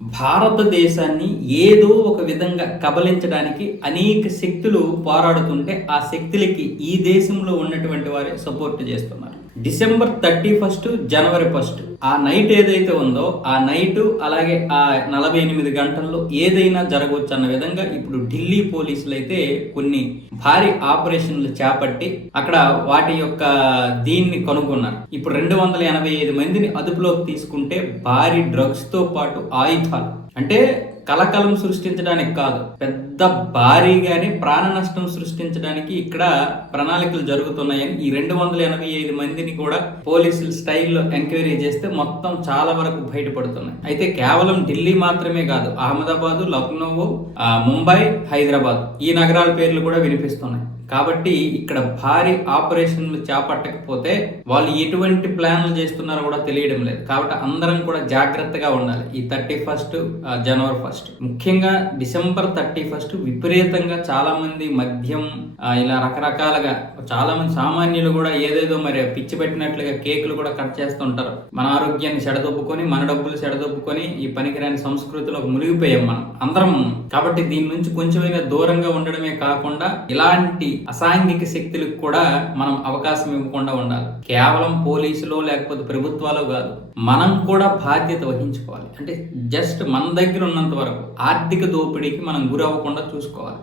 భారతదేశాన్ని ఏదో ఒక విధంగా కబలించడానికి అనేక శక్తులు పోరాడుతుంటే ఆ శక్తులకి ఈ దేశంలో ఉన్నటువంటి వారే సపోర్ట్ చేస్తున్నారు. December thirty first January first. ఆ నైట్ ఏదైతే ఉందో ఆ నైట్ అలాగే ఆ నలభై ఎనిమిది గంటల్లో ఏదైనా జరగవచ్చు అన్న విధంగా ఇప్పుడు ఢిల్లీ పోలీసులు అయితే కొన్ని భారీ ఆపరేషన్లు చేపట్టి అక్కడ వాటి యొక్క దీన్ని కనుగొన్నారు. ఇప్పుడు రెండు వందల ఎనభై ఐదు మందిని అదుపులోకి తీసుకుంటే భారీ డ్రగ్స్తో పాటు ఆయుధాలు. అంటే కలకలం సృష్టించడానికి కాదు పెద్ద భారీగానే ప్రాణ నష్టం సృష్టించడానికి ఇక్కడ ప్రణాళికలు జరుగుతున్నాయని ఈ రెండు వందల ఎనభై ఐదు మందిని కూడా పోలీసులు స్టైల్లో ఎంక్వైరీ చేస్తే మొత్తం చాలా వరకు బయటపడుతున్నాయి. అయితే కేవలం ఢిల్లీ మాత్రమే కాదు అహ్మదాబాద్ లక్నో ముంబై హైదరాబాద్ ఈ నగరాల పేర్లు కూడా వినిపిస్తున్నాయి. కాబట్టి ఇక్కడ భారీ ఆపరేషన్లు చేపట్టకపోతే వాళ్ళు ఎటువంటి ప్లాన్లు చేస్తున్నారో కూడా తెలియడం లేదు. కాబట్టి అందరం కూడా జాగ్రత్తగా ఉండాలి. ఈ thirty first January first first ముఖ్యంగా డిసెంబర్ థర్టీ ఫస్ట్ విపరీతంగా చాలా మంది మద్యం ఇలా రకరకాలుగా చాలా మంది సామాన్యులు కూడా ఏదేదో మరి పిచ్చి పెట్టినట్లుగా కేకులు కూడా కట్ చేస్తుంటారు మన ఆరోగ్యాన్ని సెడదొప్పుకొని మన డబ్బులు సెడదొప్పుకొని ఈ పనికిరాని సంస్కృతిలో మునిగిపోయాం మనం అందరం. కాబట్టి దీని నుంచి కొంచెమైనా దూరంగా ఉండడమే కాకుండా ఇలాంటి అసాంఘిక శక్తులకు కూడా మనం అవకాశం ఇవ్వకుండా ఉండాలి. కేవలం పోలీసులో లేకపోతే ప్రభుత్వాలు కాదు మనం కూడా బాధ్యత వహించుకోవాలి. అంటే జస్ట్ మన దగ్గర ఉన్నంత వరకు ఆర్థిక దోపిడీకి మనం గురవ్వకుండా చూసుకోవాలి.